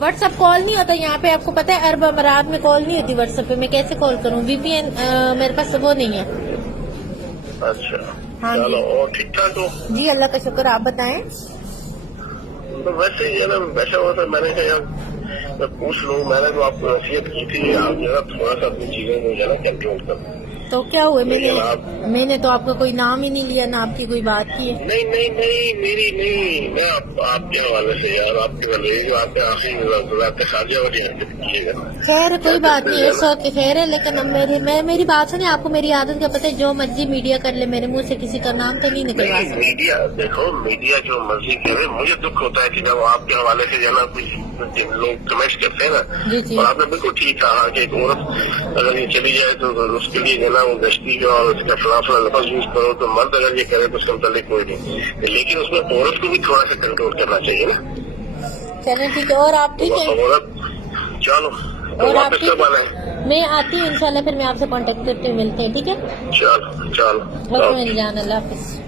What's app call نہیں ہوتا یہاں پہ، آپ کو پتا ہے عرب امارات میں کال نہیں ہوتی واٹس ایپ پہ، میں کیسے کال کروں؟ وی پی این میرے پاس وہ نہیں ہے۔ اچھا ہاں جی چلو اور ٹھیک ٹھاک ہو؟ جی اللہ کا شکر، آپ بتائیں۔ تو ویسے ہی ہے نا، بیٹھا ہوا تھا، میں نے کہا یار میں پوچھ لوں، میں نے تو آپ کو نصیحت کی تھی آپ جو ہے تھوڑا سا اپنی چیزوں کو جو ہے نا کنٹرول کرو۔ تو کیا ہوا؟ لیکن آپ میں نے تو آپ کا کوئی نام ہی نہیں لیا، نہ آپ کی کوئی بات کی ہے۔ نہیں میری نہیں، میں آپ کے حوالے سے یار آپ کے والے آپ کے آخری وزارت خارجہ والی حرکت کیے گا۔ خیر کوئی بات نہیں، اس وقت خیر ہے، لیکن اب میری بات سنیں، آپ کو میری عادت کا پتہ ہے، جو مرضی میڈیا کر لے، میرے منہ سے کسی کا نام تو نہیں نکلوا نہیں سکتا۔ میڈیا دیکھو، میڈیا جو مرضی کرے، مجھے دکھ ہوتا ہے کہ جب آپ کے حوالے سے جو ہے نا کچھ لوگ کمنٹس کرتے ہیں نا، جی جی اور آپ نے بالکل ٹھیک کہا کہ ایک عورت اگر یہ چلی جائے تو اس کے لیے جو ہے نا وہ گشتی کا اور اس کا فلاں لفظ یوز کرو، تو مرد اگر یہ کرے تو اس کا متعلق کوئی نہیں، لیکن اس میں عورت کو بھی تھوڑا سا کنٹرول کرنا چاہیے نا۔ چلیں ٹھیک ہے، اور آپ ٹھیک ہے؟ عورت چلو تو اور آپ واپس ٹھیک کب آنا ہے؟ ہے؟ میں آتی ہوں انشاءاللہ، پھر میں آپ سے کانٹیکٹ کرتے ہوئے ملتے ہیں، ٹھیک ہے؟ چلو اوکے میری جان، اللہ حافظ۔